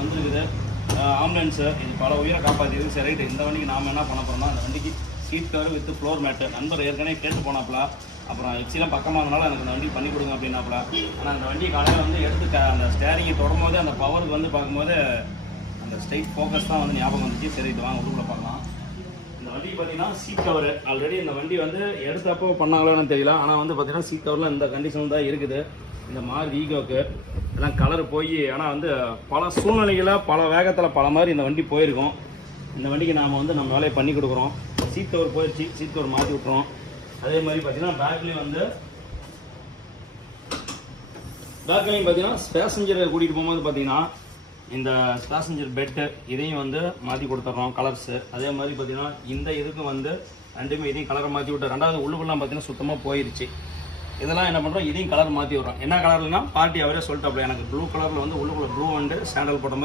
வந்துருக்குது ஆம்புலன்ஸு இது பல உயிரை காப்பாற்றிருக்கு. சரி ரைட்டு, இந்த வண்டிக்கு நாம் என்ன பண்ண போகிறோம்னா அந்த வண்டிக்கு seat cover with floor mat. நண்பர் ஏற்கனவே கேட்டு போனாப்புல, அப்புறம் எக்ஸிலாம் பக்கமாக இருந்தாலும் எனக்கு அந்த வண்டி பண்ணி கொடுங்க அப்படின்னாப்புல. ஆனால் அந்த வண்டி கடையில் வந்து எடுத்து அந்த ஸ்டேரிங்கை தொடரும்போது அந்த பவருக்கு வந்து பார்க்கும்போது அந்த ஸ்ட்ரைட் ஃபோக்கஸ் தான் வந்து ஞாபகம் வந்துச்சு. சரி இது வாங்க உள்ளுக்குள்ள பார்க்கலாம். இந்த வண்டி பார்த்தீங்கன்னா சீட் கவர் ஆல்ரெடி இந்த வண்டி வந்து எடுத்தப்போ பண்ணாங்களான்னு தெரியல. ஆனால் வந்து பார்த்தீங்கன்னா சீட் கவரில் இந்த கண்டிஷன் தான் இருக்குது. இந்த மாதிரி ஈகோக்கு எல்லாம் கலர் போய், ஆனால் வந்து பல சூழ்நிலைகளில் பல வேகத்தில் பல மாதிரி இந்த வண்டி போயிருக்கும். இந்த வண்டிக்கு நாம் வந்து நம்ம வேலையை பண்ணி கொடுக்குறோம். சீட் கவர் போயிடுச்சு, சீட் கவர் மாற்றி விட்டுறோம். அதே மாதிரி பார்த்தீங்கன்னா பேக்லேயும் பார்த்தீங்கன்னா பேசஞ்சரை கூட்டிகிட்டு போகும்போது பார்த்தீங்கன்னா இந்த பேசஞ்சர் பெட்டு இதையும் வந்து மாற்றி கொடுத்துட்றோம் கலர்ஸு. அதே மாதிரி பார்த்தீங்கன்னா இந்த இதுக்கு வந்து ரெண்டுமே இதையும் கலரை மாற்றி விட்டு, ரெண்டாவது உள்ளுக்குள்ளலாம் பார்த்தீங்கன்னா சுத்தமாக போயிடுச்சு. இதெல்லாம் என்ன பண்ணுறோம், இதையும் கலர் மாற்றி விட்றோம். என்ன கலர்னா பார்ட்டி அவரே சொல்லிட்டாப்புல, எனக்கு ப்ளூ கலரில் வந்து உள்ளுக்குள்ள ப்ளூ அண்டு சாண்டல் போட்ட மாதிரி